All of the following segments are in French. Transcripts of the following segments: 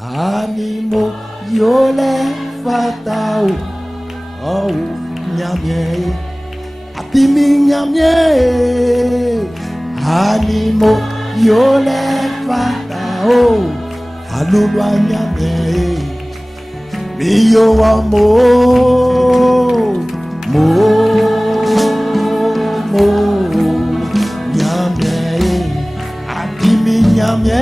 Animo yole fatao oh nyamye atimi nyamye animo yole fatao alulwa nyamye miyo amo mo nyamye atimi nyamye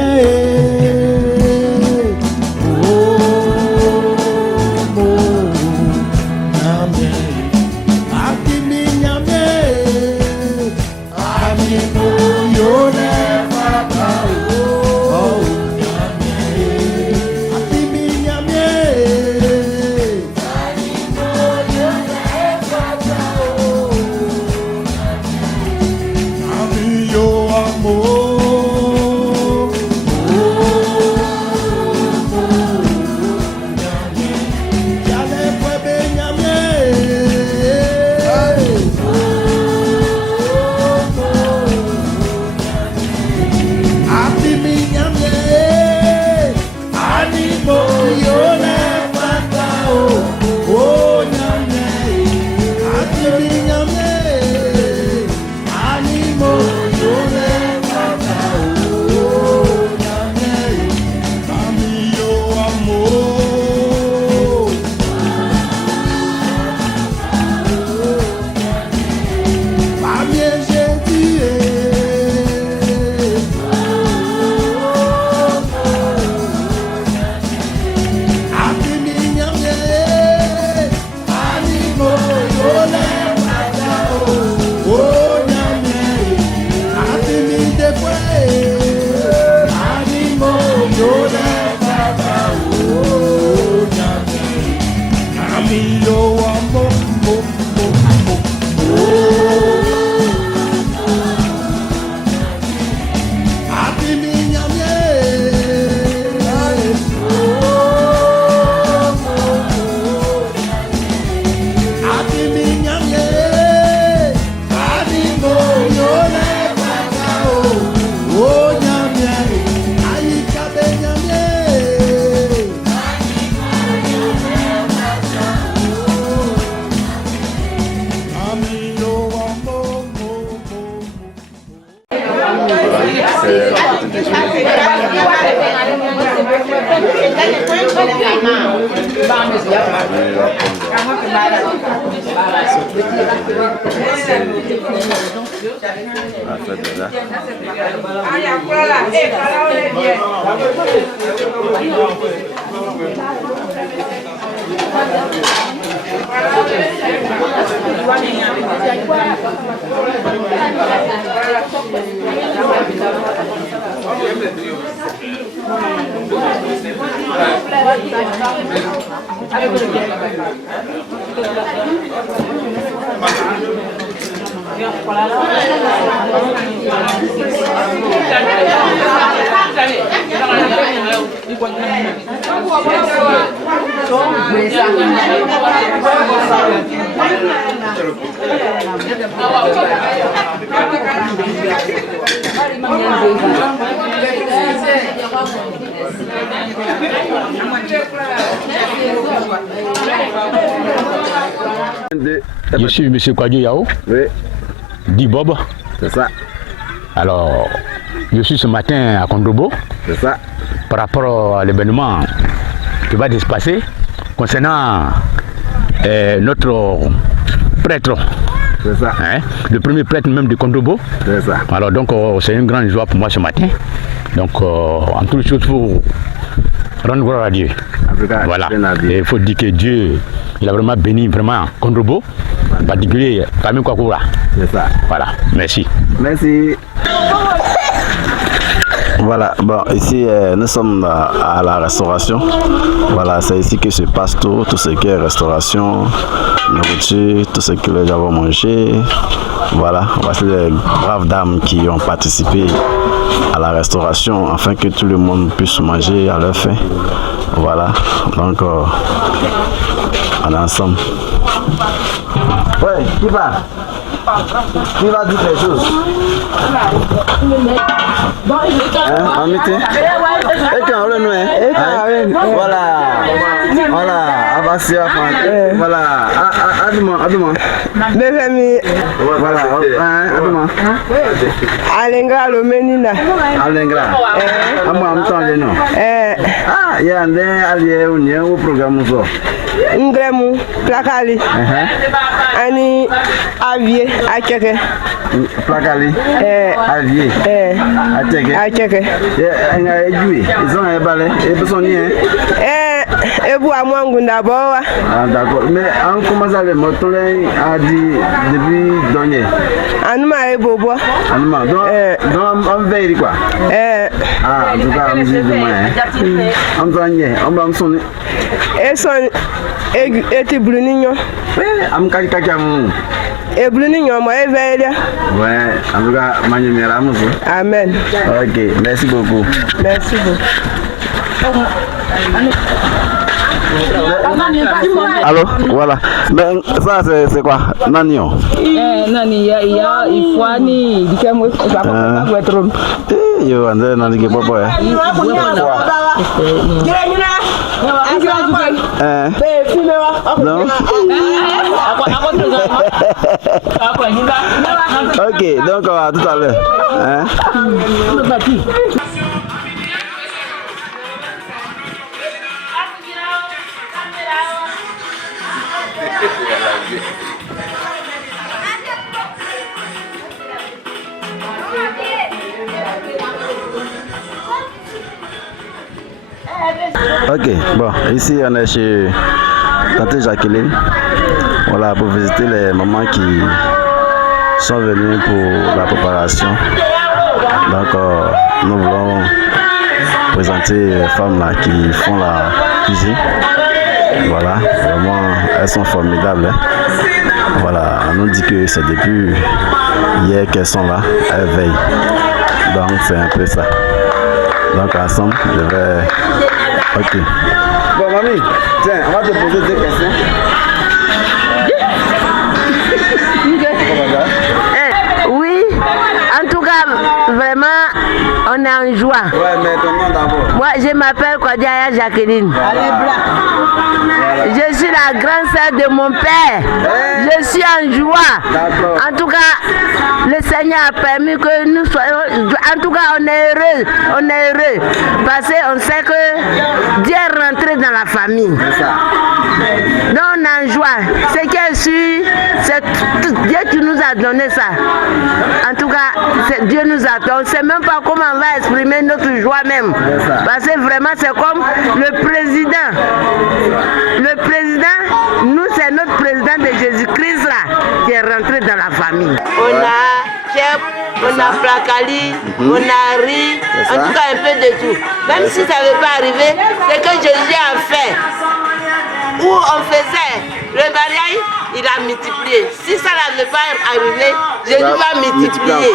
Je suis M. Kwadjo Yao, oui. dit Bob. C'est ça. Alors, je suis ce matin à Kondrobo. C'est ça. Par rapport à l'événement qui va se passer concernant notre prêtre. C'est ça. Hein, le premier prêtre même de Kondrobo. C'est ça. Alors donc c'est une grande joie pour moi ce matin. Donc en toutes choses, il faut rendre gloire à Dieu. Voilà. Et il faut dire que Dieu, il a vraiment béni vraiment Kondrobo, en particulier Kamil Kwakura. C'est ça. Voilà. Merci. Merci. Voilà, bon, ici nous sommes à la restauration. Voilà, c'est ici que se passe tout ce qui est restauration, nourriture, tout ce que les gens vont manger. Voilà, voici les braves dames qui ont participé à la restauration afin que tout le monde puisse manger à leur faim. Voilà, Donc, on est ensemble. Ouais, qui va dire quelque chose? Hein, amitié? Voilà. Voilà. Voilà. Aduma. Mes amis. Voilà. Aduma. Alengra Lomenina. Alengra. Non. Ah, il y a un allié au programme. Ngremu, Plakali. Ani Avier, Acheke. Plakali. Avier. Acheke. Ils ont un balai. Ebu Amwangu d'abord. Ah, d'accord. Mais on commence à le moto a dit depuis dernier. Anuma et Bobo. Anuma. Donc on veille quoi? Ah, en tout cas, on dit demain. On va me sonner. Et son et Bruninho. Am Kakam. Et Bruninho, moi, éveillé. Ouais, en tout cas, Manuela Moussou. Amen. Ok, merci beaucoup. Merci beaucoup. Allô, voilà. Mais ça, c'est quoi? Nanio? Nani, il faut aller. Il faut yo, ande nani ke papa ya? Non? Ok, donc à tout à l'heure. Hein? Ok, bon, ici on est chez Tante Jacqueline. Voilà, pour visiter les mamans qui sont venues pour la préparation. Donc, nous voulons présenter les femmes là qui font la cuisine. Voilà, vraiment, elles sont formidables. Voilà, on nous dit que c'est depuis hier qu'elles sont là, elles veillent. Donc, c'est un peu ça. Donc, ensemble, je vais... Ok. Bon, mamie, tiens, on va te poser 2 questions. Oui, en tout cas, vraiment, on est en joie. Ouais, mais ton nom d'abord. Moi, je m'appelle Kodiaya Jacqueline. Je suis la grande sœur de mon père. Je suis en joie. En tout cas, le Seigneur a permis que nous soyons... En tout cas, on est heureux. On est heureux. Parce qu'on sait que Dieu est rentré dans la famille. Donc, on est en joie. Ce qui est sûr, c'est Dieu qui nous a donné ça. En tout cas, Dieu nous a donné. On ne sait même pas comment on va exprimer notre joie même. Parce que vraiment, c'est comme le président. Le président, nous, c'est notre président de Jésus-Christ là, qui est rentré dans la famille. On a Chef, on a Plakali, on a Ri, en tout cas un peu de tout. Même si ça ne veut pas arriver, c'est que Jésus a fait. Où on faisait le mariage, il a multiplié. Si ça n'avait pas arrivé, Jésus va multiplier.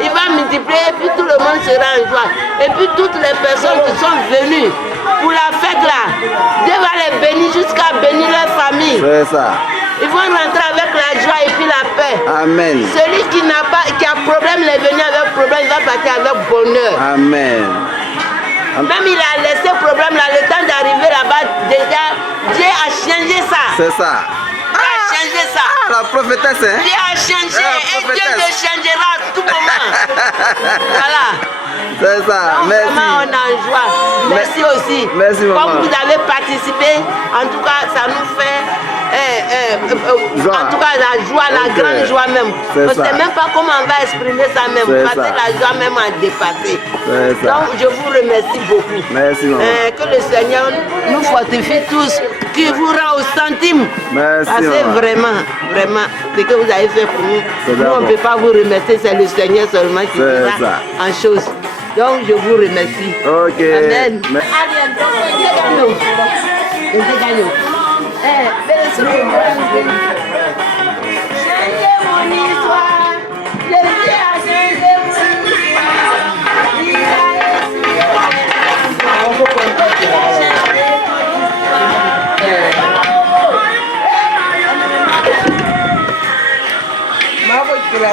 Il va multiplier et puis tout le monde sera en joie. Et puis toutes les personnes qui sont venues pour la fête là, Dieu va les bénir jusqu'à bénir leur famille. C'est ça. Ils vont rentrer avec la joie et puis la paix. Amen. Celui qui a problème, il est venu avec problème, il va partir avec bonheur. Amen. Même il a laissé problème là, le temps d'arriver là-bas, déjà, Dieu a changé ça. C'est ça. Dieu a changé ça. La prophétesse, hein? Dieu a changé et Dieu le changera à tout moment. Voilà. C'est ça. Donc, merci. Vraiment, on est en joie. Merci aussi. Merci, maman. Comme vous avez participé, en tout cas, ça nous fait... en tout cas, la joie, la grande joie même. On ne sait même pas comment on va exprimer ça même. Parce que la joie même a dépassé. Donc, je vous remercie beaucoup. Merci, maman. Que le Seigneur nous fortifie tous, qui vous rend au centime. Merci, parce que vraiment, ce que vous avez fait pour nous, nous on ne peut pas vous remercier, c'est le Seigneur seulement qui fera en chose. Donc, je vous remercie. Ok. Amen.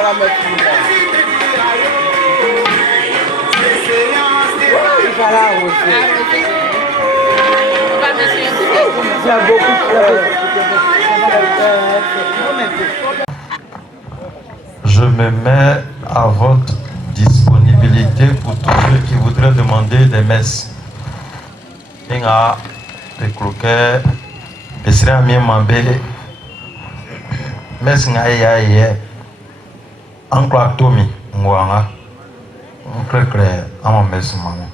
Je me mets à votre disponibilité pour tous ceux qui voudraient demander des messes. Inga, les cloquets, les séramiens mambélé, messe ngaye, ankla tomi, ngwanga, on à ma messe maman.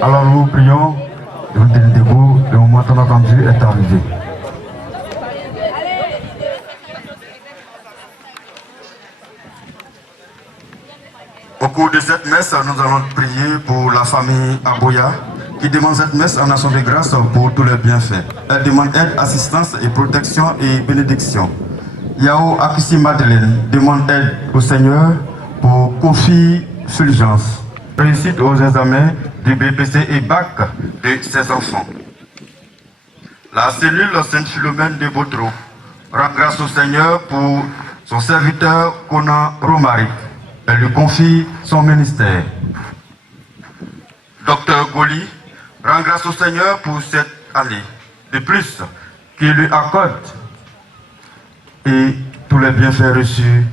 Alors nous prions de vous tenir debout, le moment tant attendu est arrivé. cours de cette messe, nous allons prier pour la famille Aboya qui demande cette messe en action de grâce pour tous les bienfaits. Elle demande aide, assistance et protection et bénédiction. Yao Akisi Madeleine demande aide au Seigneur pour Kofi Fulgence. Réussite aux examens du BPC et BAC de ses enfants. La cellule Sainte-Philomène de Botro rend grâce au Seigneur pour son serviteur Conan Romaric. Elle lui confie son ministère. Docteur Goli rend grâce au Seigneur pour cette année. De plus, qu'il lui accorde et tous les bienfaits reçus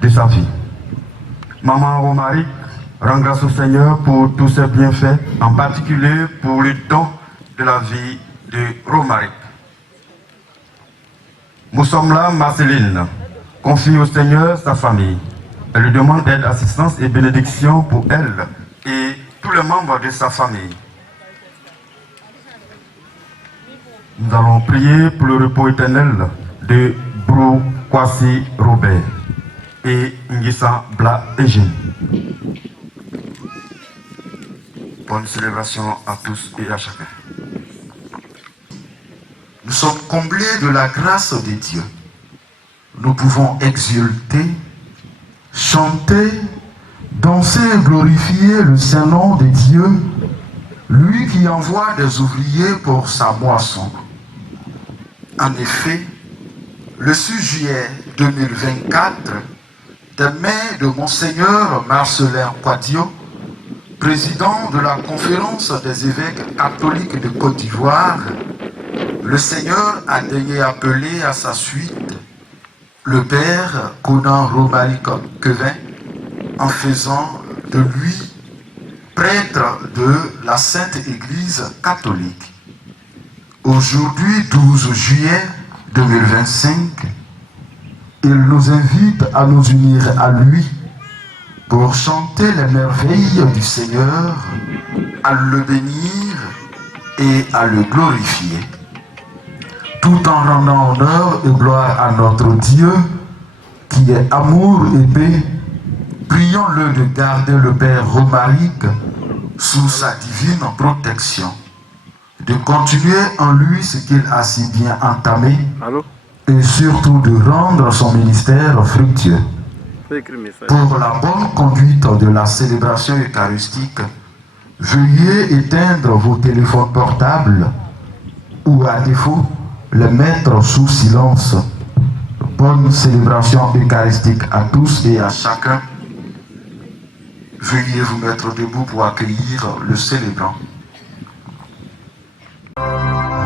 de sa vie. Maman Romaric rend grâce au Seigneur pour tous ses bienfaits, en particulier pour le don de la vie de Romaric. Moussamla Marceline confie au Seigneur sa famille. Elle lui demande aide, assistance et bénédiction pour elle et tous les membres de sa famille. Nous allons prier pour le repos éternel de Brou Kwasi Robert et Ngissa Bla Eugène. Bonne célébration à tous et à chacun. Nous sommes comblés de la grâce de Dieu. Nous pouvons exulter, chanter, danser et glorifier le saint nom de Dieu, lui qui envoie des ouvriers pour sa moisson. En effet, le 6 juillet 2024, des mains de Monseigneur Marcelin Quadio, président de la Conférence des évêques catholiques de Côte d'Ivoire, le Seigneur a daigné appeler à sa suite le père Conan Romaric Quevin en faisant de lui prêtre de la Sainte Église catholique. Aujourd'hui, 12 juillet 2025, il nous invite à nous unir à lui pour chanter les merveilles du Seigneur, à le bénir et à le glorifier, tout en rendant honneur et gloire à notre Dieu, qui est amour et paix. Prions-le de garder le Père Romaric sous sa divine protection, de continuer en lui ce qu'il a si bien entamé, et surtout de rendre son ministère fructueux. Pour la bonne conduite de la célébration eucharistique, veuillez éteindre vos téléphones portables ou à défaut, les mettre sous silence. Bonne célébration eucharistique à tous et à chacun. Veuillez vous mettre debout pour accueillir le célébrant. Merci.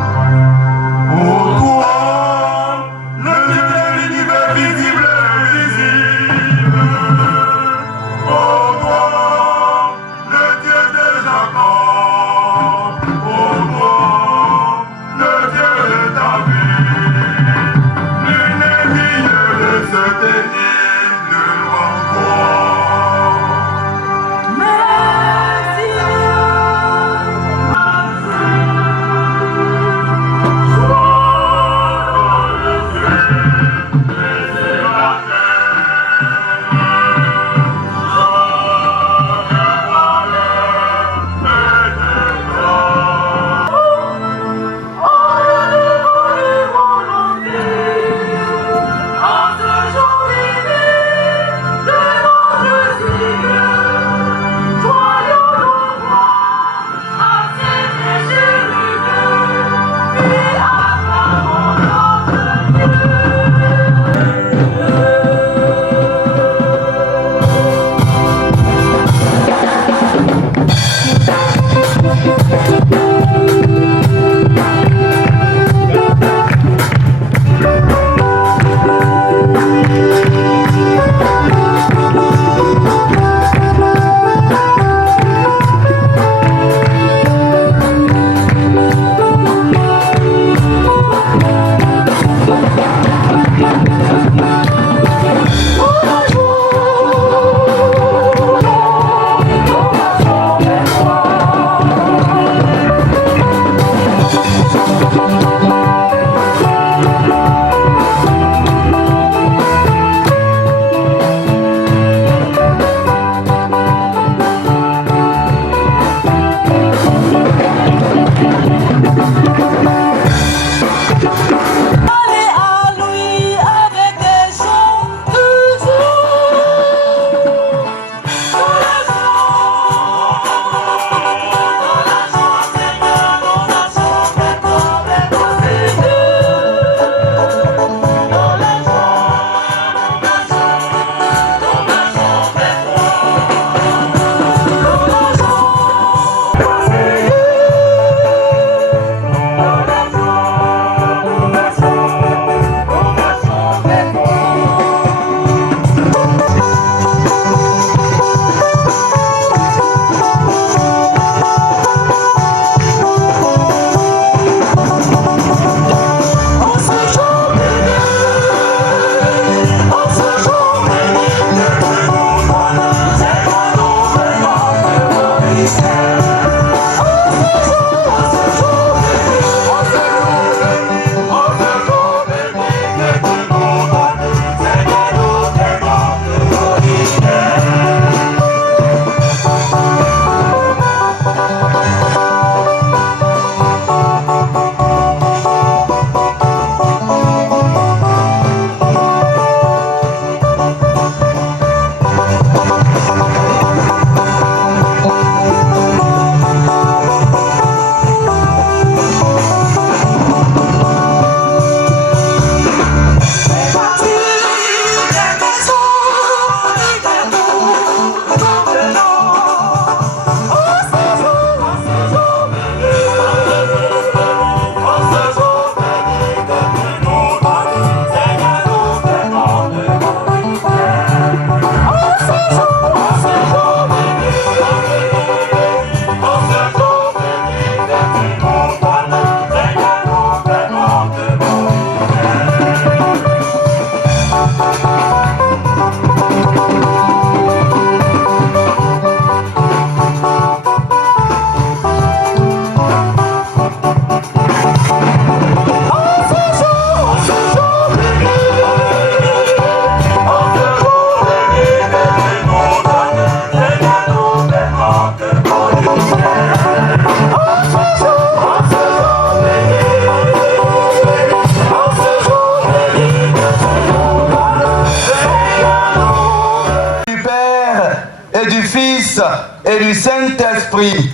Fils et du Saint-Esprit.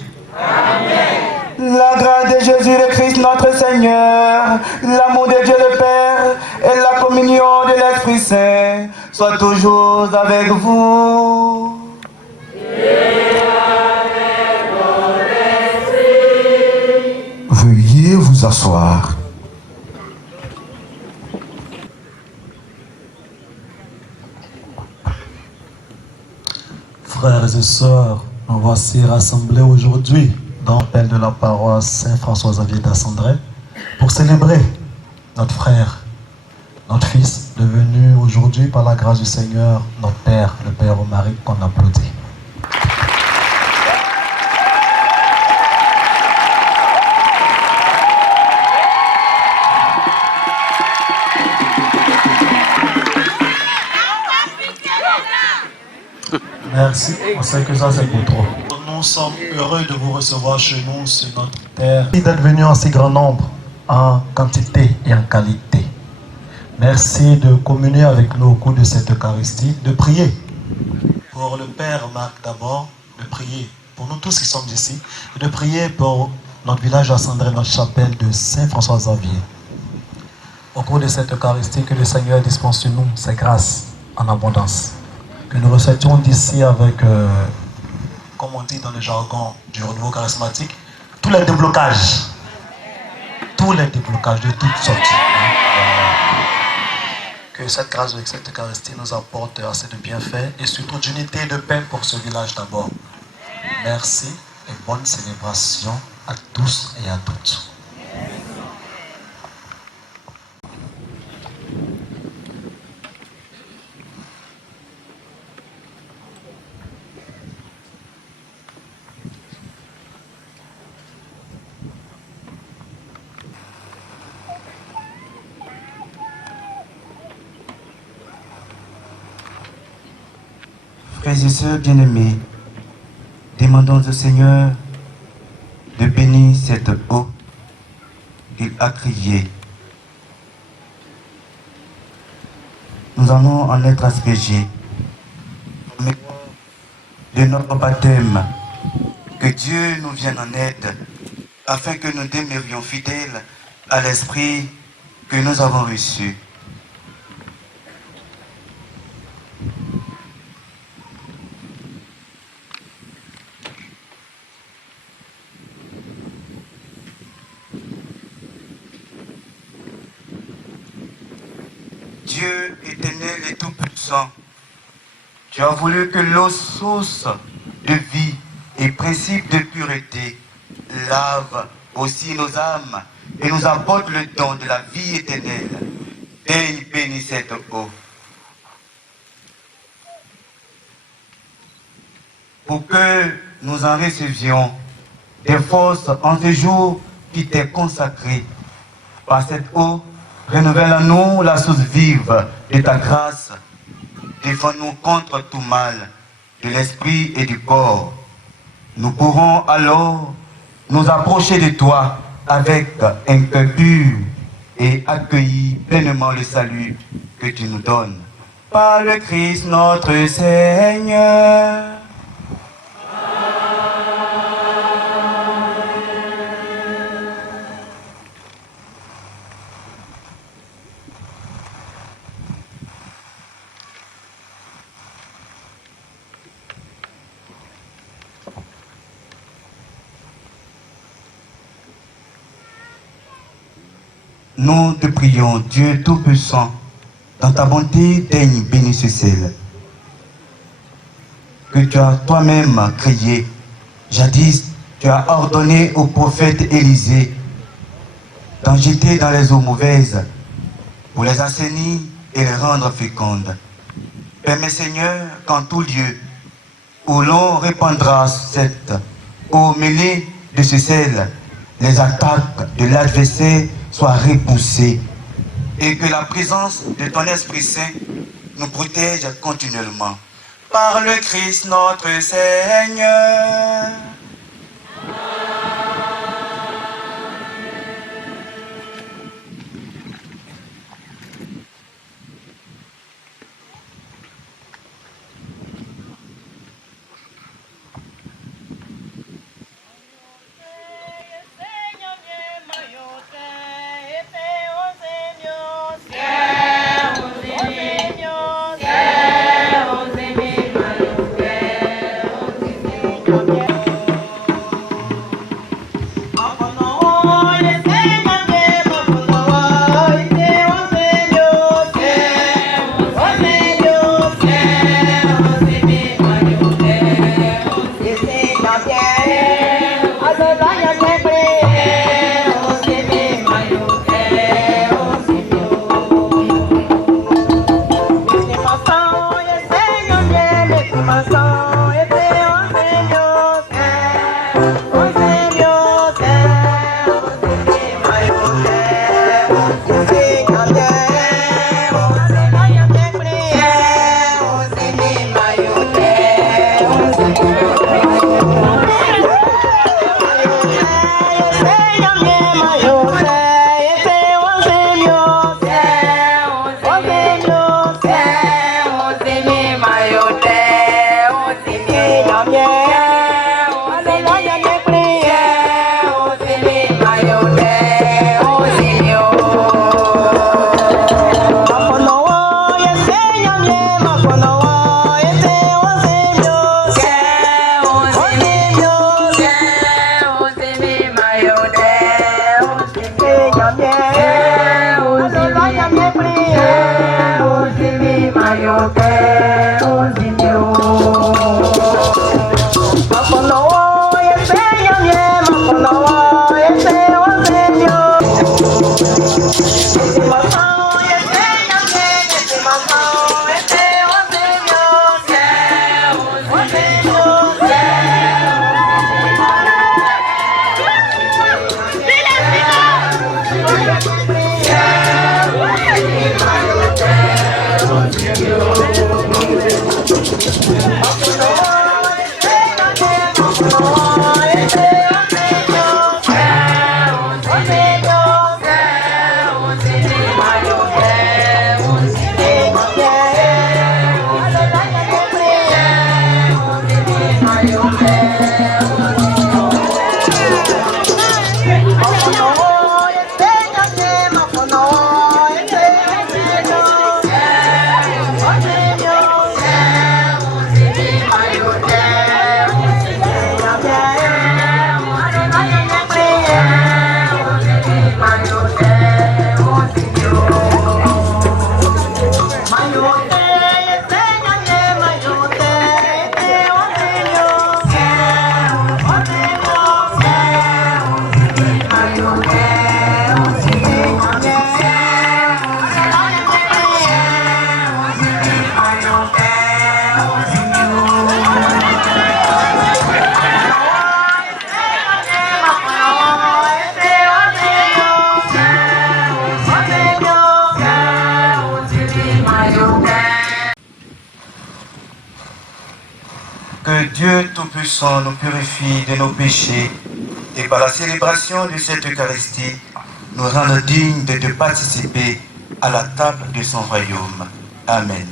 La grâce de Jésus le Christ notre Seigneur, l'amour de Dieu le Père et la communion de l'Esprit Saint soient toujours avec vous. Veuillez vous asseoir. Frères et sœurs, nous voici rassemblés aujourd'hui dans l'appel de la paroisse Saint-François-Xavier d'Assandray pour célébrer notre frère, notre fils, devenu aujourd'hui par la grâce du Seigneur, notre Père, le Père Romaric, qu'on applaudit. Merci, on sait que ça c'est pour trop. Nous sommes heureux de vous recevoir chez nous sur notre terre. Merci d'être venus en si grand nombre, en quantité et en qualité. Merci de communier avec nous au cours de cette Eucharistie, de prier pour le Père Marc d'abord, de prier pour nous tous qui sommes ici, et de prier pour notre village d'Assandray, notre chapelle de Saint-François-Xavier. Au cours de cette Eucharistie, que le Seigneur dispense sur nous ses grâces en abondance. Que nous recevions d'ici avec, comme on dit dans le jargon du renouveau charismatique, tous les déblocages de toutes sortes. Que cette grâce de cette Eucharistie nous apporte assez de bienfaits et surtout d'unité et de paix pour ce village d'abord. Merci et bonne célébration à tous et à toutes. Frères et sœurs bien-aimés, demandons au Seigneur de bénir cette eau qu'il a créée. Nous allons en être aspergés de notre baptême. Que Dieu nous vienne en aide afin que nous demeurions fidèles à l'esprit que nous avons reçu. Dieu éternel et tout-puissant, tu as voulu que l'eau source de vie et principe de pureté lave aussi nos âmes et nous apporte le don de la vie éternelle. Daigne bénir cette eau. Pour que nous en recevions des forces en ce jour qui t'est consacré. Par cette eau, renouvelle en nous la source vive de ta grâce. Défends-nous contre tout mal, de l'esprit et du corps. Nous pourrons alors nous approcher de toi avec un cœur pur et accueillir pleinement le salut que tu nous donnes. Par le Christ notre Seigneur. Nous te prions, Dieu Tout-Puissant, dans ta bonté, daigne bénir ce ciel que tu as toi-même créé. Jadis, tu as ordonné au prophète Élisée d'en jeter dans les eaux mauvaises pour les assainir et les rendre fécondes. Permets, Seigneur, qu'en tout lieu où l'on répandra cette eau mêlée de ce sel, les attaques de l'adversaire soient repoussées et que la présence de ton Esprit Saint nous protège continuellement. Par le Christ notre Seigneur. Dieu Tout-Puissant nous purifie de nos péchés et par la célébration de cette Eucharistie, nous rende dignes de participer à la table de son royaume. Amen.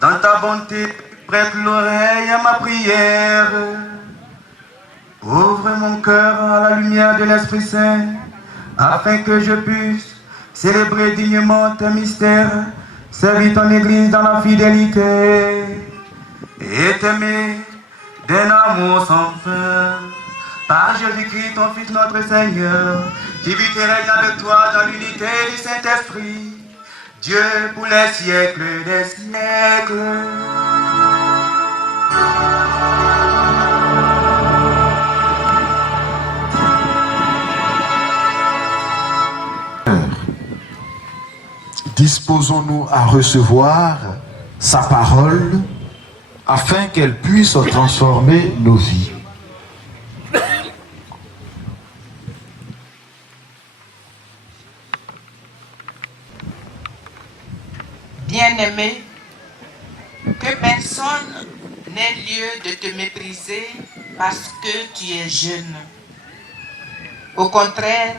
Dans ta bonté, prête l'oreille à ma prière. Ouvre mon cœur à la lumière de l'Esprit Saint, afin que je puisse célébrer dignement tes mystères, servir ton Église dans la fidélité et t'aimer d'un amour sans fin. Par Jésus-Christ, ton Fils, notre Seigneur, qui vit et règne avec toi dans l'unité du Saint-Esprit, Dieu pour les siècles des siècles. Disposons-nous à recevoir sa parole afin qu'elle puisse transformer nos vies. Bien-aimé, que personne n'ait lieu de te mépriser parce que tu es jeune. Au contraire,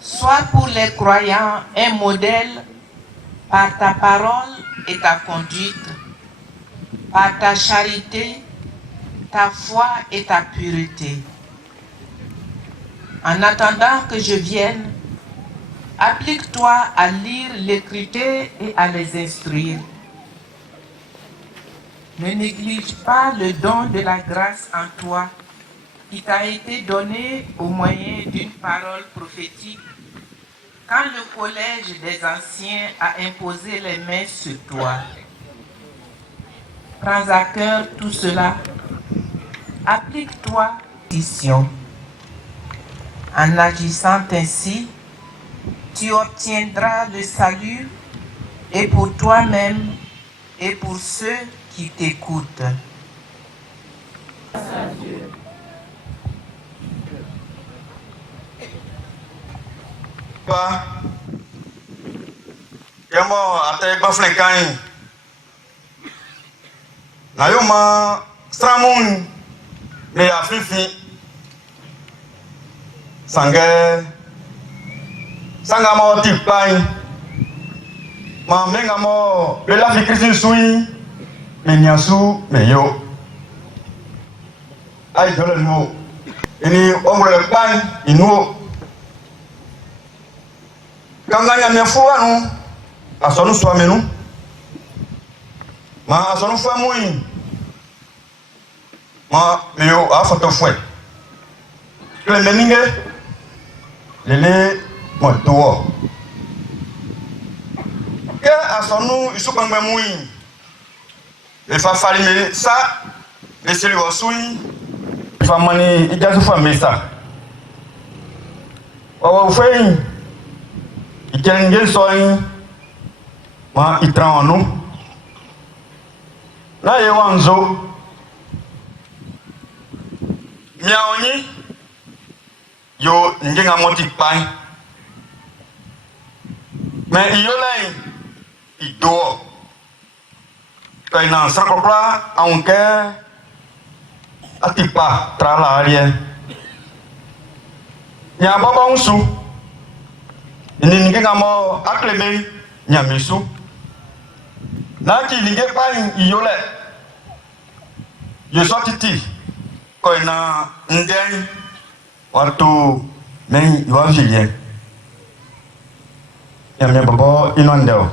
sois pour les croyants un modèle par ta parole et ta conduite, par ta charité, ta foi et ta pureté. En attendant que je vienne, applique-toi à lire l'Écriture et à les instruire. Ne néglige pas le don de la grâce en toi qui t'a été donné au moyen d'une parole prophétique quand le collège des anciens a imposé les mains sur toi. Prends à cœur tout cela. Applique-toi ici. En agissant ainsi, tu obtiendras le salut et pour toi-même et pour ceux qui t'écoutent. Yamo ate bafle kain. Na yo ma stramun me afifi. Sanga mo tipai. Ma menga mo le la fi Christine sui me nyasu me yo. Ai dole no. Ini omro le pai inu. Kanganya me fuanu asonu swamenu. Ma asonu famui. Ma me yo afoto fwe. Le meninge lele mo towo. Ke asonu isukangbe mui. Le fa fali me sa le seli wasui. Fa mani ijazu fa mesa. Wa fei ikenge soi ma itranu na ye wanzo miaoni yo ngenga moti pai me iyolai ido kaina sakopla aunque atipa trala arie nya baba unsu ini ngenga mo akleme nya misu na ki nge pai iyole yo sotiti koina ndeng waktu neng iwa vilien ya me babo inondeo.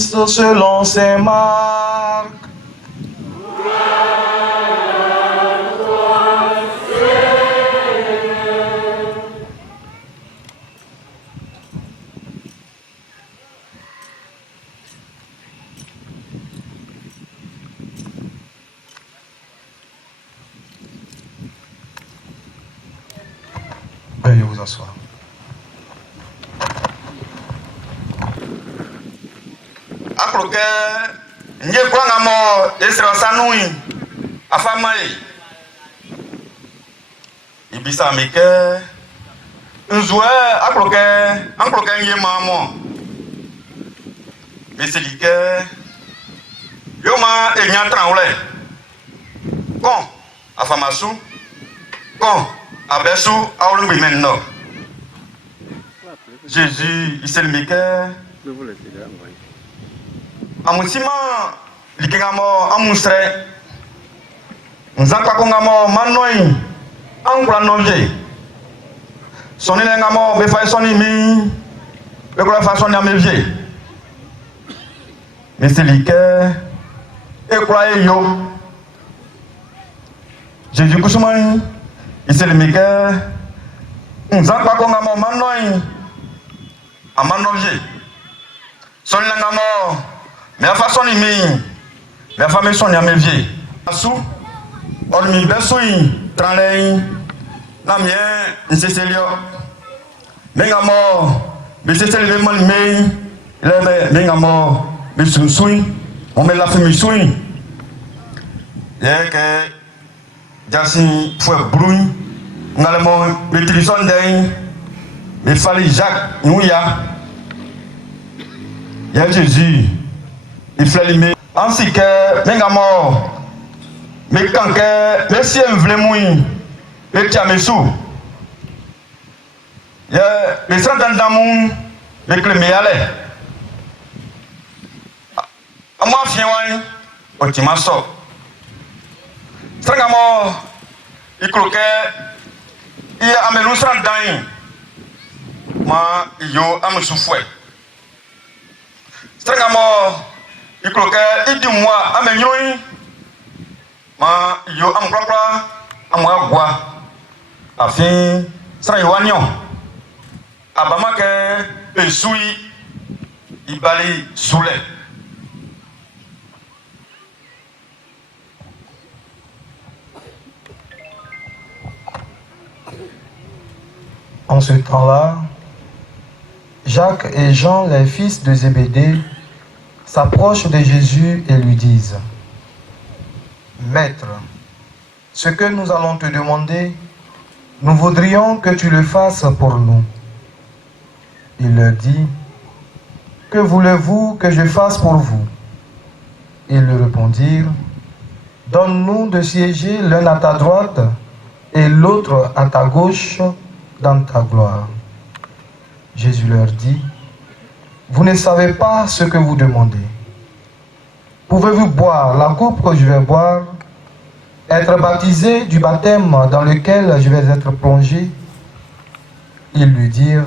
Christ selon saint Marc. Veuillez vous asseoir. Akloke nye kwanga mo esra sanui afamai ibisa meke nzwe akloke nye mamo meselike yoma enya tranole kon afamasu kon abesu awlumbi menno Jésus iselmike amusima likengamo amusre nzakwa kongamo manoi angula nonje soni ngamo be fa soni mi be ko fa soni amevie meselike e kwa yo Jésus kusumani iselimike nzakwa kongamo manoi amanoje soni ngamo mais la façon de me, la famille son ya mevie. Asu, on mi besoi, tranlei, na mien, nseselio. Mengamo, beseseli le man mei, le mengamo, besunsui, on met la famille sui. Que jasi fue brui, ngalemo betilison dei, me fali Jacques, nouya. Ya Jésus. Il fait ainsi que mengamo me kanke me si envlemui me tiamesu ya me santan damu me kleme ale amwa fiewani otimaso strangamo ikloke iya amelu sandan ma yo amusufwe strangamo ikloke idi moi amenyoi ma yo amkrokra amagwa afin srayiwanyo abamake esui ibali sule. En ce temps-là, Jacques et Jean, les fils de Zébédée, s'approchent de Jésus et lui disent: Maître, ce que nous allons te demander, nous voudrions que tu le fasses pour nous. Il leur dit: Que voulez-vous que je fasse pour vous? Ils lui répondirent: Donne-nous de siéger l'un à ta droite et l'autre à ta gauche dans ta gloire. Jésus leur dit: Vous ne savez pas ce que vous demandez. Pouvez-vous boire la coupe que je vais boire, être baptisé du baptême dans lequel je vais être plongé? Ils lui dirent: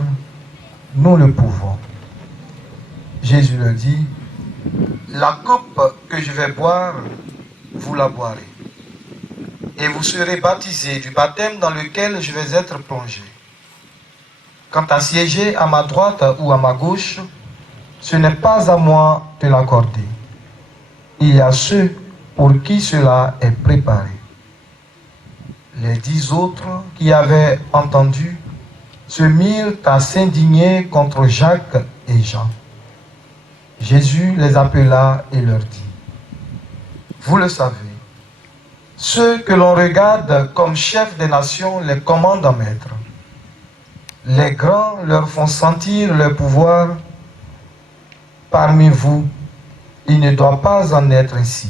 Nous le pouvons. Jésus leur dit: La coupe que je vais boire, vous la boirez. Et vous serez baptisés du baptême dans lequel je vais être plongé. Quant à siéger à ma droite ou à ma gauche, ce n'est pas à moi de l'accorder. Il y a ceux pour qui cela est préparé. Les 10 autres qui avaient entendu se mirent à s'indigner contre Jacques et Jean. Jésus les appela et leur dit: Vous le savez, ceux que l'on regarde comme chefs des nations les commandent en maître. Les grands leur font sentir leur pouvoir. Parmi vous, il ne doit pas en être ainsi.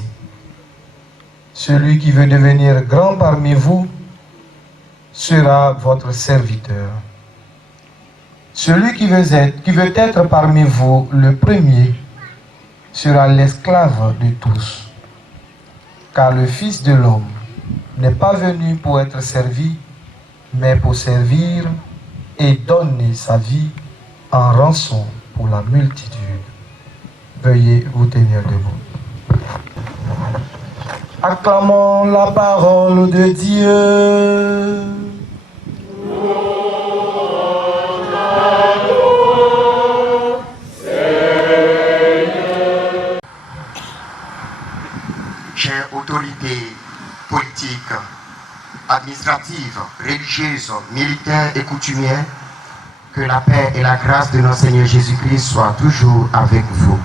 Celui qui veut devenir grand parmi vous sera votre serviteur. Celui qui veut être parmi vous le premier sera l'esclave de tous. Car le Fils de l'homme n'est pas venu pour être servi, mais pour servir et donner sa vie en rançon pour la multitude. veuillez vous tenir debout. Acclamons la parole de Dieu. Chère autorité politique, administrative, religieuse, militaire et coutumière, que la paix et la grâce de notre Seigneur Jésus-Christ soient toujours avec vous.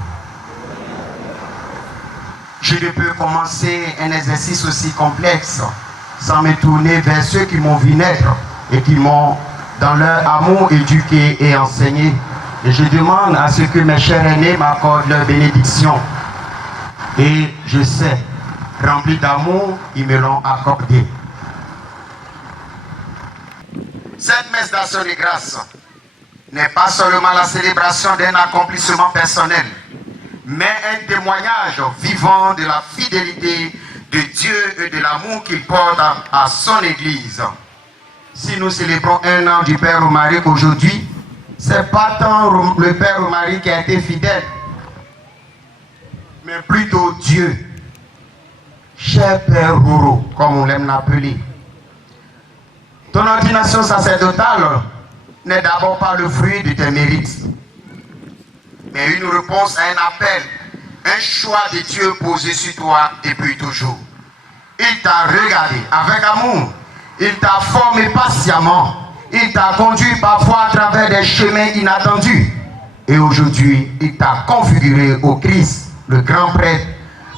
Je ne peux commencer un exercice aussi complexe sans me tourner vers ceux qui m'ont vu naître et qui m'ont, dans leur amour, éduqué et enseigné. Et je demande à ce que mes chers aînés m'accordent leur bénédiction. Et je sais, remplis d'amour, ils me l'ont accordé. Cette messe d'action de grâce n'est pas seulement la célébration d'un accomplissement personnel, mais un témoignage vivant de la fidélité de Dieu et de l'amour qu'il porte à son Église. Si nous célébrons un an du Père Romaric aujourd'hui, c'est pas tant le Père Romaric qui a été fidèle, mais plutôt Dieu. Cher Père Roro, comme on l'aime l'appeler, ton ordination sacerdotale n'est d'abord pas le fruit de tes mérites, mais une réponse à un appel, un choix de Dieu posé sur toi depuis toujours. Il t'a regardé avec amour, il t'a formé patiemment, il t'a conduit parfois à travers des chemins inattendus. Et aujourd'hui, il t'a configuré au Christ, le grand prêtre,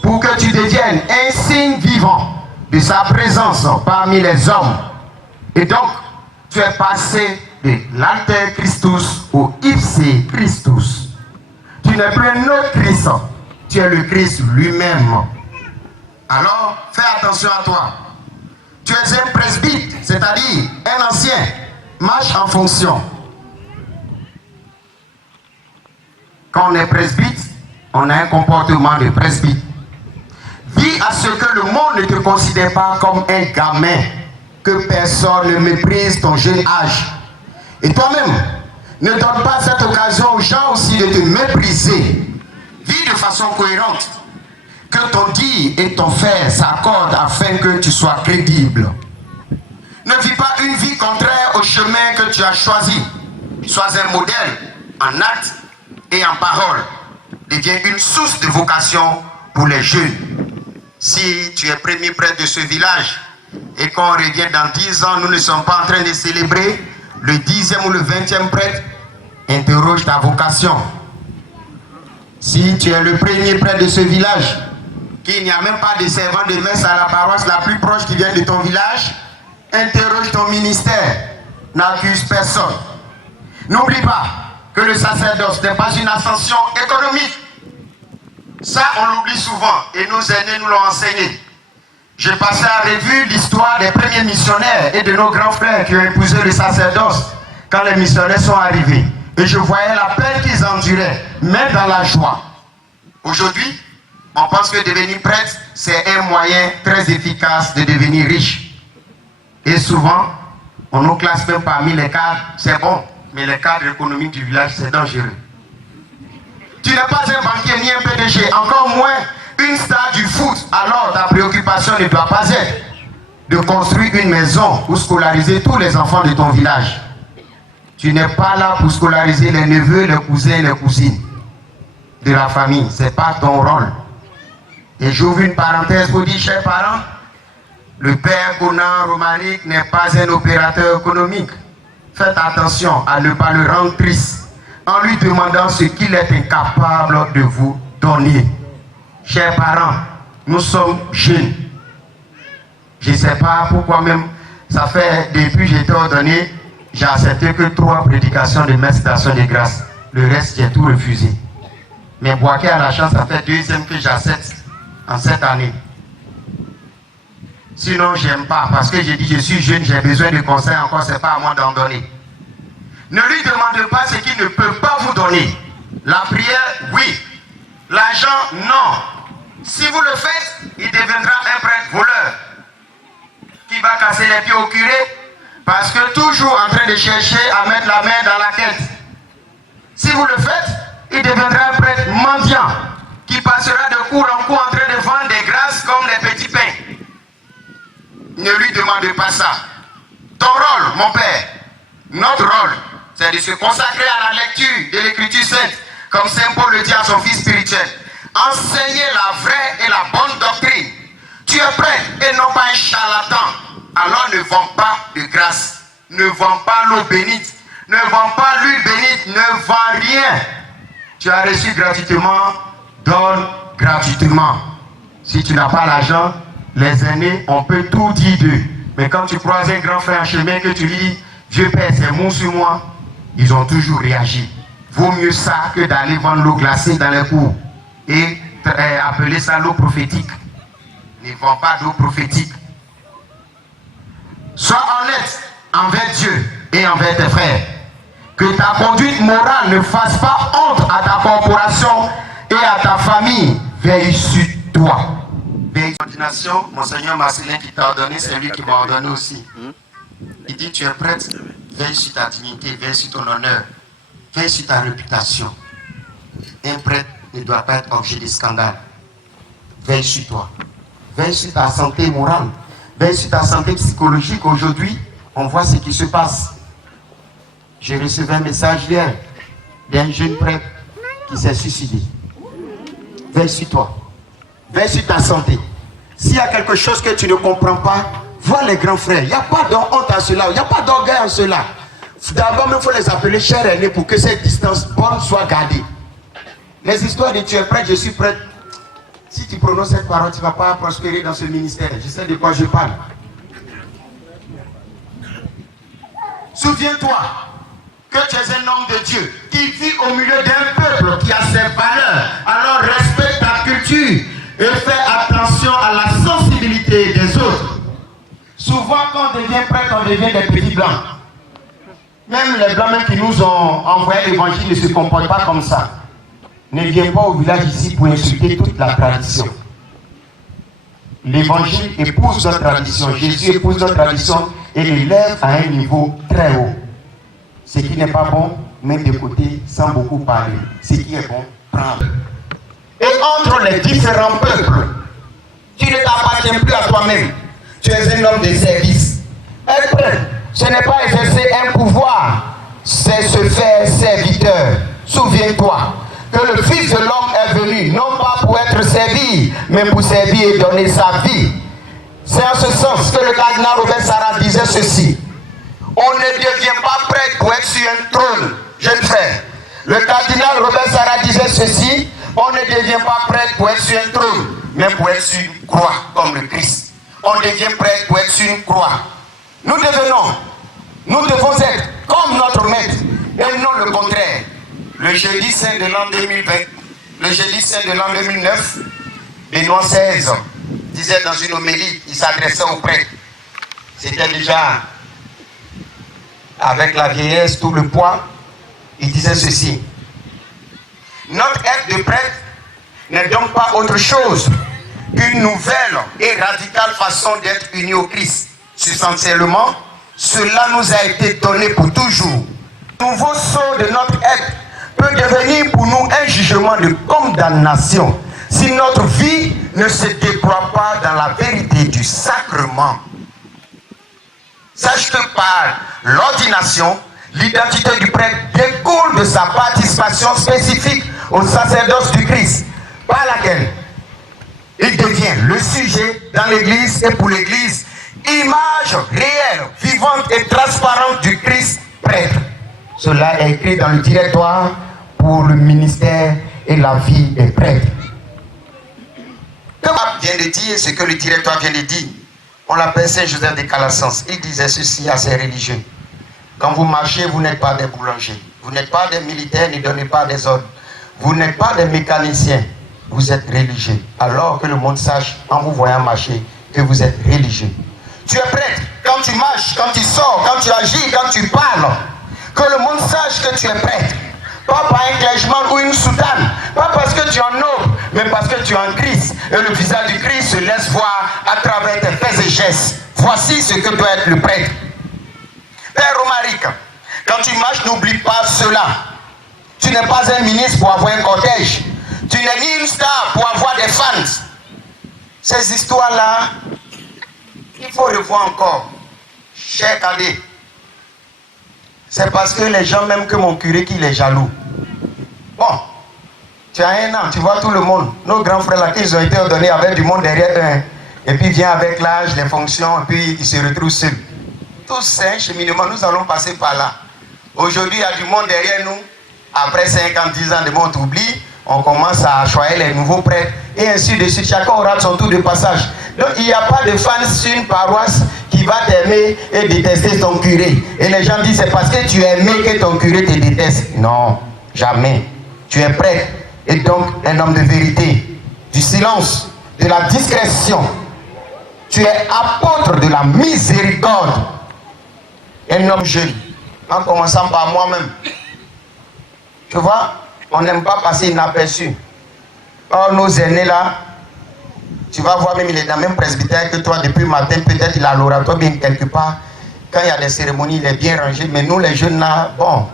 pour que tu deviennes un signe vivant de sa présence parmi les hommes. Et donc, tu es passé de l'alter Christus au ipse Christus. Tu n'es plus un autre Christ, tu es le Christ lui-même. Alors, fais attention à toi. Tu es un presbyte, c'est-à-dire un ancien. Marche en fonction. Quand on est presbyte, on a un comportement de presbyte. Vis à ce que le monde ne te considère pas comme un gamin, que personne ne méprise ton jeune âge. Et toi-même, ne donne pas cette occasion aux gens aussi de te mépriser. Vis de façon cohérente. Que ton dire et ton faire s'accordent afin que tu sois crédible. Ne vis pas une vie contraire au chemin que tu as choisi. Sois un modèle en acte et en parole. Deviens une source de vocation pour les jeunes. Si tu es premier prêtre de ce village et qu'on revient dans 10 ans, nous ne sommes pas en train de célébrer le 10e ou le 20e prêtre, interroge ta vocation. Si tu es le premier prêtre de ce village, qu'il n'y a même pas de servant de messe à la paroisse la plus proche qui vient de ton village, interroge ton ministère, n'accuse personne. N'oublie pas que le sacerdoce n'est pas une ascension économique. Ça, on l'oublie souvent et nos aînés nous l'ont enseigné. J'ai passé à revue l'histoire des premiers missionnaires et de nos grands frères qui ont épousé le sacerdoce quand les missionnaires sont arrivés. Et je voyais la peine qu'ils enduraient, même dans la joie. Aujourd'hui, on pense que devenir prêtre, c'est un moyen très efficace de devenir riche. Et souvent, on nous classe même parmi les cadres, c'est bon, mais les cadres économiques du village, c'est dangereux. Tu n'es pas un banquier ni un PDG, encore moins une star du foot, alors ta préoccupation ne doit pas être de construire une maison pour scolariser tous les enfants de ton village. Tu n'es pas là pour scolariser les neveux, les cousins, les cousines de la famille. Ce n'est pas ton rôle. Et j'ouvre une parenthèse pour dire, chers parents, le père Conan Romaric n'est pas un opérateur économique. Faites attention à ne pas le rendre triste en lui demandant ce qu'il est incapable de vous donner. Chers parents, nous sommes jeunes. Je ne sais pas pourquoi même, ça fait depuis que j'ai été ordonné, j'ai accepté que 3 prédications de messe d'action de grâce. Le reste, j'ai tout refusé. Mais Boaké a la chance, ça fait 2e que j'accepte en cette année. Sinon, j'aime pas, parce que j'ai dit, je suis jeune, j'ai besoin de conseils encore, c'est pas à moi d'en donner. Ne lui demandez pas ce qu'il ne peut pas vous donner. La prière, oui. L'argent, non. Si vous le faites, il deviendra un prêtre voleur qui va casser les pieds au curé parce que toujours en train de chercher à mettre la main dans la quête. Si vous le faites, il deviendra un prêtre mendiant qui passera de cour en cour en train de vendre des grâces comme les petits pains. Ne lui demande pas ça. Ton rôle, mon père, notre rôle, c'est de se consacrer à la lecture de l'écriture sainte, comme Saint Paul le dit à son fils spirituel. Enseigner la vraie et la bonne doctrine. Tu es prêt et non pas un charlatan. Alors ne vends pas de grâce. Ne vends pas l'eau bénite. Ne vends pas l'huile bénite. Ne vends rien. Tu as reçu gratuitement, donne gratuitement. Si tu n'as pas l'argent, les aînés, on peut tout dire d'eux. Mais quand tu croises un grand frère en chemin que tu dis, Dieu Père, c'est bon sur moi, ils ont toujours réagi. Vaut mieux ça que d'aller vendre l'eau glacée dans les cours et appeler ça l'eau prophétique. Ne vends pas d'eau prophétique. Sois honnête envers Dieu et envers tes frères. Que ta conduite morale ne fasse pas honte à ta corporation et à ta famille. Veille sur toi. Veille sur l'ordination, Monseigneur Marcelin qui t'a ordonné, c'est lui qui m'a ordonné aussi. Il dit, tu es prêtre, veille sur ta dignité, veille sur ton honneur, veille sur ta réputation. Un prêtre ne doit pas être objet de scandale. Veille sur toi. Veille sur ta santé morale. Veille sur ta santé psychologique. Aujourd'hui, on voit ce qui se passe. J'ai reçu un message hier d'un jeune prêtre qui s'est suicidé. Veille sur toi. Veille sur ta santé. S'il y a quelque chose que tu ne comprends pas, vois les grands frères. Il n'y a pas de honte à cela. Il n'y a pas d'orgueil en cela. D'abord, il faut les appeler chers aînés pour que cette distance bonne soit gardée. Les histoires de tu es prêtre, je suis prêtre. Si tu prononces cette parole, tu ne vas pas prospérer dans ce ministère. Je sais de quoi je parle. Souviens-toi que tu es un homme de Dieu qui vit au milieu d'un peuple qui a ses valeurs. Alors respecte ta culture et fais attention à la sensibilité des autres. Souvent, quand on devient prêtre, on devient des petits blancs. Même les blancs même qui nous ont envoyé l'évangile ne se comportent pas comme ça. Ne viens pas au village ici pour insulter toute la tradition. L'évangile épouse notre tradition. Jésus épouse notre tradition et l'élève à un niveau très haut. Ce qui n'est pas bon, mets de côté sans beaucoup parler. Ce qui est bon, prends-le. Et entre les différents peuples, tu ne t'appartiens plus à toi-même. Tu es un homme de service. Être prêtre, ce n'est pas exercer un pouvoir, c'est se faire serviteur. Souviens-toi que le Fils de l'homme est venu, non pas pour être servi, mais pour servir et donner sa vie. C'est en ce sens que le cardinal Robert Sarah disait ceci. On ne devient pas prêtre pour être sur un trône, jeune frère. Le cardinal Robert Sarah disait ceci. On ne devient pas prêtre pour être sur un trône, mais pour être sur une croix, comme le Christ. On devient prêtre pour être sur une croix. Nous devons être comme notre maître, et non le contraire. Le jeudi saint de l'an 2020, le jeudi saint de l'an 2009, Benoît XVI disait dans une homélie, il s'adressait aux prêtres. C'était déjà avec la vieillesse, tout le poids. Il disait ceci. Notre être de prêtre n'est donc pas autre chose qu'une nouvelle et radicale façon d'être unis au Christ. Substantiellement, cela nous a été donné pour toujours. Le nouveau saut de notre être peut devenir pour nous un jugement de condamnation si notre vie ne se déploie pas dans la vérité du sacrement. Sache que par l'ordination, l'identité du prêtre découle de sa participation spécifique au sacerdoce du Christ, par laquelle il devient le sujet dans l'Église et pour l'Église, image réelle, vivante et transparente du Christ prêtre. Cela est écrit dans le directoire pour le ministère et la vie des prêtres. Comme vient de dire ce que le directoire vient de dire, on l'appelle Saint Joseph de Calassens. Il disait ceci à ses religieux. Quand vous marchez, vous n'êtes pas des boulangers. Vous n'êtes pas des militaires, ne donnez pas des ordres. Vous n'êtes pas des mécaniciens. Vous êtes religieux. Alors que le monde sache, en vous voyant marcher, que vous êtes religieux. Tu es prêtre. Quand tu marches, quand tu sors, quand tu agis, quand tu parles, que le monde sache que tu es prêtre. Pas par un clergement ou une soutane. Pas parce que tu es en noble, mais parce que tu es en Christ. Et le visage du Christ se laisse voir à travers tes faits et gestes. Voici ce que doit être le prêtre. Père Romaric, quand tu marches, n'oublie pas cela. Tu n'es pas un ministre pour avoir un cortège. Tu n'es ni une star pour avoir des fans. Ces histoires-là, il faut revoir encore. Cher Cadet, c'est parce que les gens, même que mon curé, qui est jaloux. Bon, tu as un an, tu vois tout le monde. Nos grands frères là, ils ont été ordonnés avec du monde derrière eux. Et puis vient avec l'âge, les fonctions, et puis ils se retrouvent seuls. Tout c'est un cheminement, nous allons passer par là. Aujourd'hui, il y a du monde derrière nous. Après 50, 10 ans de monde oublie, on commence à choisir les nouveaux prêtres. Et ainsi de suite, chacun aura son tour de passage. Donc il n'y a pas de fan sur une paroisse qui va t'aimer et détester ton curé. Et les gens disent c'est parce que tu es aimé que ton curé te déteste. Non, jamais. Tu es prêtre et donc un homme de vérité, du silence, de la discrétion. Tu es apôtre de la miséricorde. Un homme jeune, en commençant par moi-même. Tu vois, on n'aime pas passer inaperçu. Or, nos aînés là, tu vas voir, même il est dans le même presbytère que toi depuis le matin, peut-être il a l'oratoire bien quelque part. Quand il y a des cérémonies, il est bien rangé. Mais nous, les jeunes là, bon,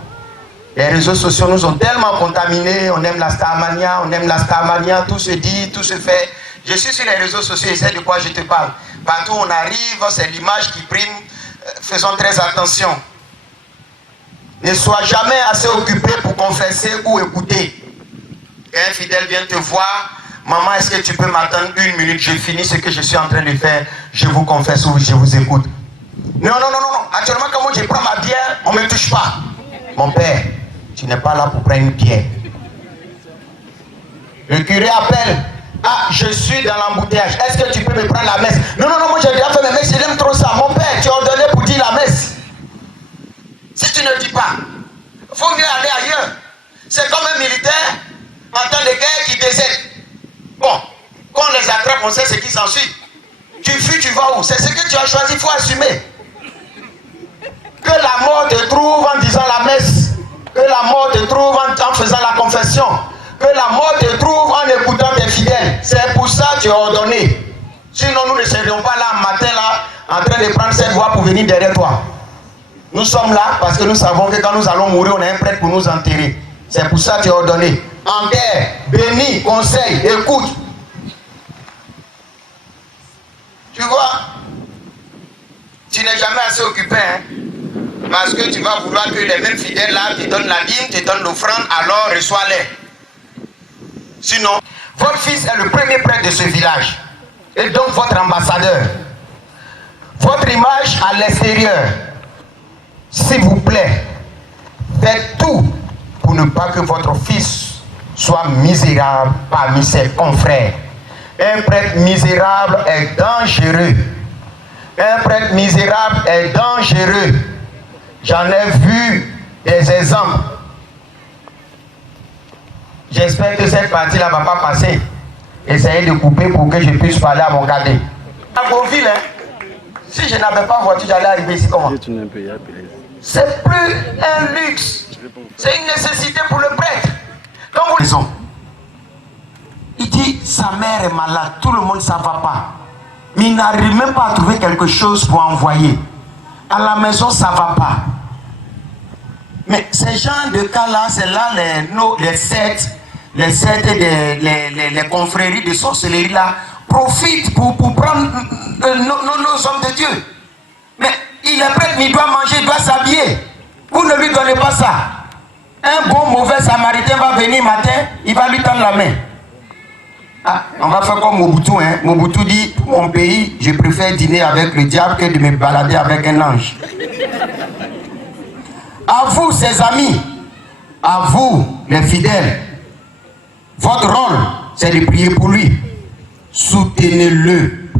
les réseaux sociaux nous ont tellement contaminés. On aime la starmania, tout se dit, tout se fait. Je suis sur les réseaux sociaux et c'est de quoi je te parle. Partout où on arrive, c'est l'image qui prime. Faisons très attention. Ne sois jamais assez occupé pour confesser ou écouter. Quand un fidèle vient te voir, maman, est-ce que tu peux m'attendre 1 minute? Je finis ce que je suis en train de faire. Je vous confesse ou je vous écoute. Non. Actuellement, quand moi je prends ma bière, on ne me touche pas. Mon père, tu n'es pas là pour prendre une bière. Le curé appelle. Ah, je suis dans l'embouteillage. Est-ce que tu peux me prendre la messe? Non, moi j'ai déjà fait mes messes, j'aime trop ça. Mon père, tu as ordonné pour dire la messe. Si tu ne dis pas, il faut mieux aller ailleurs. C'est comme un militaire en temps de guerre qui décède. Bon, quand on les attrape, on sait ce qui s'ensuit. Tu fuis, tu vas où? C'est ce que tu as choisi, il faut assumer. Que la mort te trouve en disant la messe. Que la mort te trouve en faisant la confession. Que la mort te trouve en écoutant tes fidèles. C'est pour ça que tu es ordonné. Sinon, nous ne serions pas là, matin, là, en train de prendre cette voie pour venir derrière toi. Nous sommes là parce que nous savons que quand nous allons mourir, on a un prêtre pour nous enterrer. C'est pour ça que tu es ordonné. Enterre, bénis, conseille, écoute. Tu vois, tu n'es jamais assez occupé, hein? Parce que tu vas vouloir que les mêmes fidèles là te donnent la dîme, te donnent l'offrande, alors reçois-les. Sinon, votre fils est le premier prêtre de ce village. Et donc votre ambassadeur. Votre image à l'extérieur. S'il vous plaît, faites tout pour ne pas que votre fils soit misérable parmi ses confrères. Un prêtre misérable est dangereux. Un prêtre misérable est dangereux. J'en ai vu des exemples. J'espère que cette partie-là ne va pas passer. Essayez de couper pour que je puisse parler à mon cadet. À Beauville, hein, si je n'avais pas voiture, j'allais arriver ici comment? C'est plus un luxe. C'est une nécessité pour le prêtre. Donc, raison. Il dit, sa mère est malade, tout le monde ne va pas. Mais il n'arrive même pas à trouver quelque chose pour envoyer. À la maison, ça ne va pas. Mais ces gens de cas-là, c'est là les sectes et les confréries de sorcellerie là profitent pour prendre nos hommes de Dieu. Mais il est prêt, il doit manger, il doit s'habiller. Vous ne lui donnez pas ça. Un bon mauvais samaritain va venir matin, il va lui tendre la main. Ah, on va faire comme Mobutu, hein. Mobutu dit, pour mon pays, je préfère dîner avec le diable que de me balader avec un ange. À vous, ses amis, à vous, les fidèles, votre rôle, c'est de prier pour lui. Soutenez-le,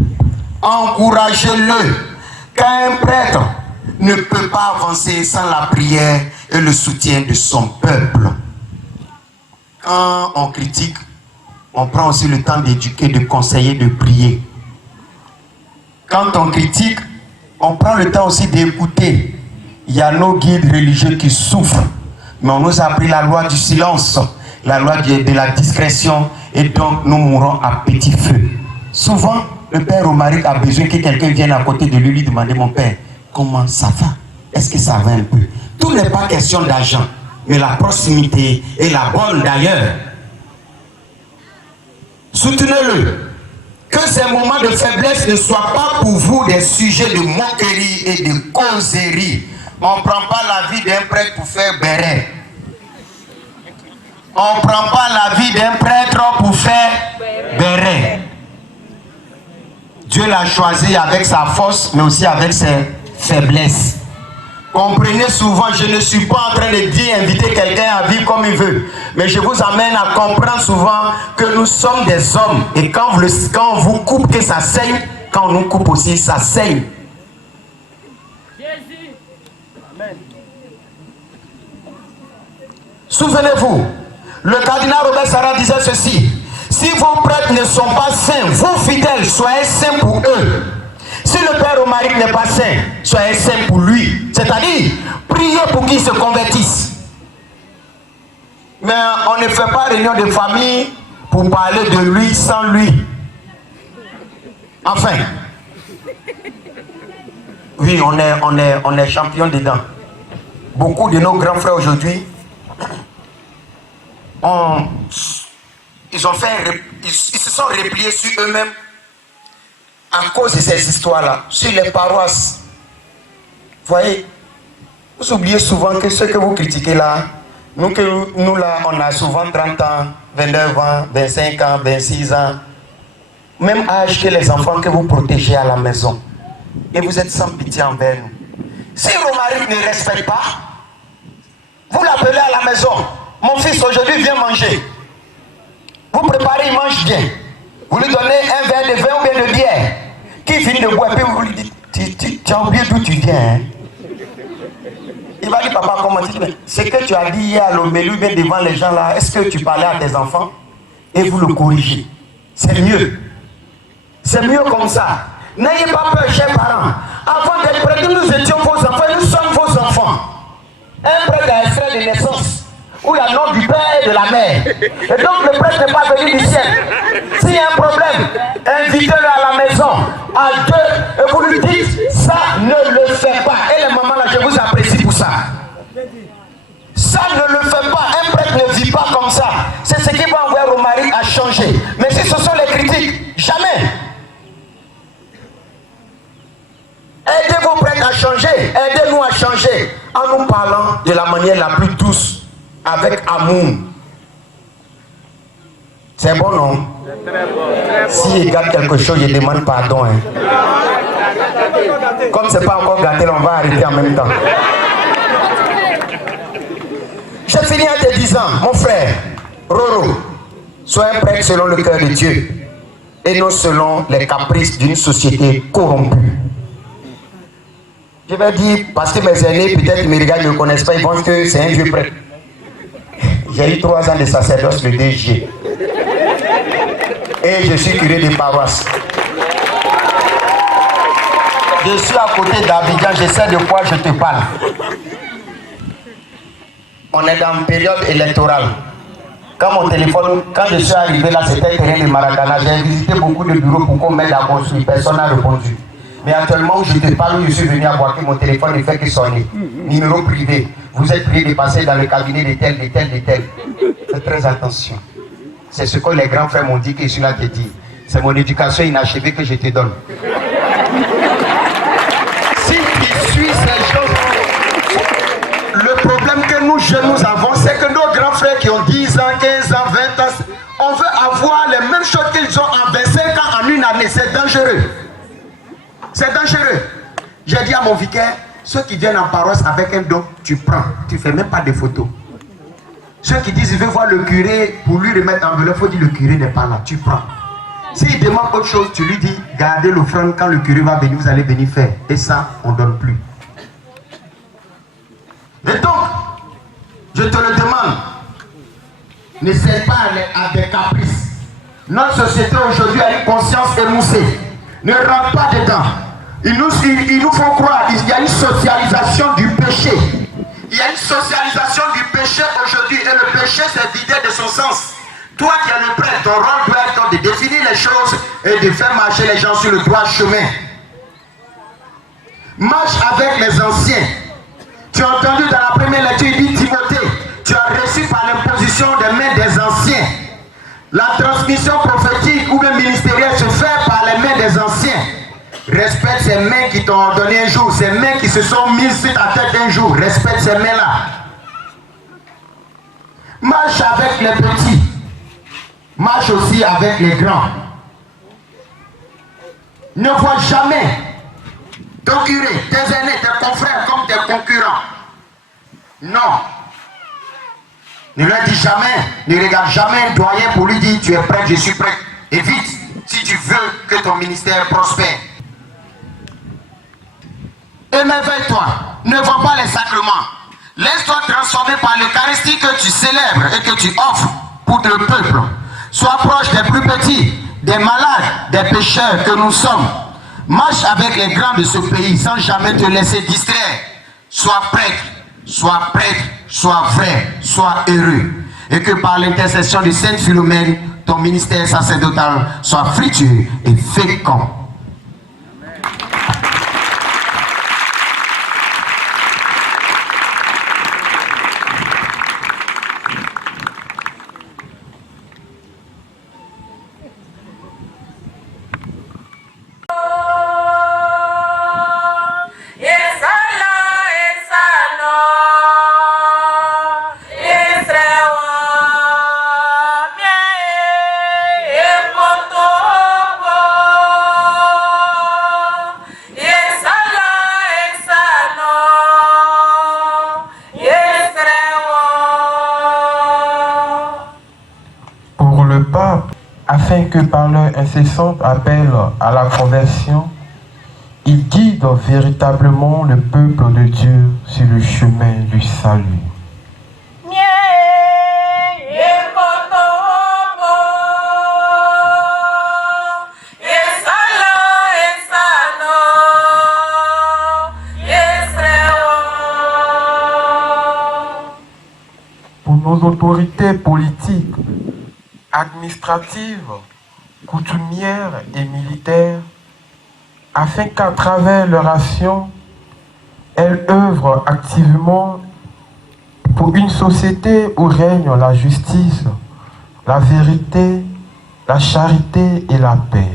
encouragez-le. Car un prêtre ne peut pas avancer sans la prière et le soutien de son peuple. Quand on critique, on prend aussi le temps d'éduquer, de conseiller, de prier. Quand on critique, on prend le temps aussi d'écouter. Il y a nos guides religieux qui souffrent. Mais on nous a appris la loi du silence, la loi de la discrétion, et donc nous mourons à petit feu. Souvent, le père Romaric a besoin que quelqu'un vienne à côté de lui demander, mon père, comment ça va? Est-ce que ça va un peu? Tout n'est pas question d'argent, mais la proximité est la bonne d'ailleurs. Soutenez-le. Que ces moments de faiblesse ne soient pas pour vous des sujets de moquerie et de causerie. On ne prend pas la vie d'un prêtre pour faire béret. On ne prend pas la vie d'un prêtre pour faire béret. Dieu l'a choisi avec sa force, mais aussi avec ses faiblesses. Comprenez souvent, je ne suis pas en train de dire inviter quelqu'un à vivre comme il veut. Mais je vous amène à comprendre souvent que nous sommes des hommes. Et quand on vous coupe, que ça saigne, quand on nous coupe aussi, ça saigne. Souvenez-vous, le cardinal Robert Sarah disait ceci: si vos prêtres ne sont pas saints, vous fidèles, soyez saints pour eux. Si le père Romaric n'est pas saint, soyez saint pour lui. C'est-à-dire, priez pour qu'il se convertisse. Mais on ne fait pas réunion de famille pour parler de lui sans lui. Enfin, oui, on est champion dedans. Beaucoup de nos grands frères aujourd'hui, ils se sont repliés sur eux-mêmes à cause de ces histoires-là, sur les paroisses. Vous voyez, vous oubliez souvent que ce que vous critiquez là, nous là, on a souvent 30 ans, 29 ans, 25 ans, 26 ans, même âge que les enfants que vous protégez à la maison. Et vous êtes sans pitié envers nous. Si Romaric ne respecte pas, vous l'appelez à la maison. Mon fils aujourd'hui vient manger. Vous préparez, il mange bien. Vous lui donnez un verre de vin ou bien de bière. Qui finit de boire, puis vous lui dites, tu as oublié d'où tu viens. Hein? Il va dire, papa, comment tu dis? Ce que tu as dit hier à l'homélie, bien devant les gens là, est-ce que tu parlais à tes enfants? Et vous le corrigez. C'est mieux. C'est mieux comme ça. N'ayez pas peur, chers parents. Avant d'être prêtres, nous étions vos enfants, nous sommes vos enfants. Un prêtre a un frère de naissance, où il y a le nom du père et de la mère. Et donc le prêtre n'est pas venu du ciel. S'il y a un problème, invitez-le à la maison, à deux, et vous lui dites, ça ne le fait pas. Et les mamans là, je vous apprécie pour ça. Ça ne le fait pas. Un prêtre ne vit pas comme ça. C'est ce qui va envoyer Romaric à changer. Mais si ce sont les critiques, jamais. Aidez vos prêtres à changer, aidez-nous à changer en nous parlant de la manière la plus douce, avec amour. C'est bon, non? S'il regarde quelque chose, je demande pardon. Hein. Comme ce n'est pas encore gâté, on va arrêter en même temps. Je finis en te disant, mon frère, Roro, sois un prêtre selon le cœur de Dieu et non selon les caprices d'une société corrompue. Je vais dire, parce que mes aînés, peut-être mes regards ne me connaissent pas, ils pensent que c'est un vieux prêtre. J'ai eu 3 ans de sacerdoce le 2 juillet. Et je suis curé de paroisse. Je suis à côté d'Abidjan, je sais de quoi je te parle. On est dans une période électorale. Quand mon téléphone, quand je suis arrivé là, c'était le terrain de Maracana. J'ai visité beaucoup de bureaux pour qu'on m'aide à construire. Personne n'a répondu. Mais actuellement, où je te parle, où je suis venu à voir que mon téléphone ne fait que sonner. Numéro privé. Vous êtes prié de passer dans le cabinet de tel, de tel, de tel. Faites très attention. C'est ce que les grands frères m'ont dit que je suis là te dire. C'est mon éducation inachevée que je te donne. Si tu suis ces choses, le problème que nous jeunes nous avons, c'est que nos grands frères qui ont 10 ans, 15 ans, 20 ans, on veut avoir les mêmes choses qu'ils ont en 25 ans en une année. C'est dangereux. C'est dangereux. J'ai dit à mon vicaire, ceux qui viennent en paroisse avec un don, tu prends. Tu ne fais même pas de photos. Ceux qui disent, il veut voir le curé pour lui remettre en enveloppe, il faut dire, le curé n'est pas là. Tu prends. S'il demande autre chose, tu lui dis, gardez l'offrande, quand le curé va venir, vous allez venir faire. Et ça, on ne donne plus. Et donc, je te le demande, ne cède pas à des caprices. Notre société aujourd'hui a une conscience émoussée. Ne rentre pas dedans. Il nous faut croire qu'il y a une socialisation du péché. Il y a une socialisation du péché aujourd'hui. Et le péché s'est vidé de son sens. Toi qui es le prêtre, ton rôle doit être de définir les choses et de faire marcher les gens sur le droit chemin. Marche avec les anciens. Tu as entendu dans la première lecture, il dit Timothée, tu as reçu par l'imposition des mains des anciens. La transmission prophétique ou même ministérielle se fait par les mains des anciens. Respecte ces mains qui t'ont donné un jour, ces mains qui se sont mises sur ta tête un jour. Respecte ces mains-là. Marche avec les petits. Marche aussi avec les grands. Ne vois jamais concurrer tes aînés, tes confrères comme tes concurrents. Non. Ne leur dis jamais, ne regarde jamais un doyen pour lui dire tu es prêt, je suis prêt. Et vite, si tu veux que ton ministère prospère. Émerveille-toi, ne vois pas les sacrements. Laisse-toi transformer par l'Eucharistie que tu célèbres et que tu offres pour le peuple. Sois proche des plus petits, des malades, des pécheurs que nous sommes. Marche avec les grands de ce pays sans jamais te laisser distraire. Sois prêtre, sois frère, sois heureux. Et que par l'intercession de Sainte Philomène, ton ministère sacerdotal soit fructueux et fécond. Afin que par leur incessant appel à la conversion, ils guident véritablement le peuple de Dieu sur le chemin du salut. Pour nos autorités politiques, administratives, coutumières et militaires, afin qu'à travers leur action, elles œuvrent activement pour une société où règne la justice, la vérité, la charité et la paix.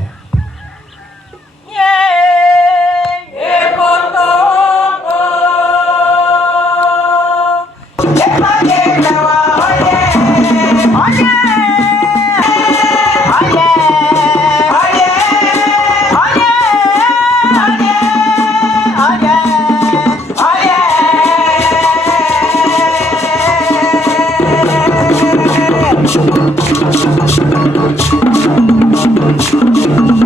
Thank you.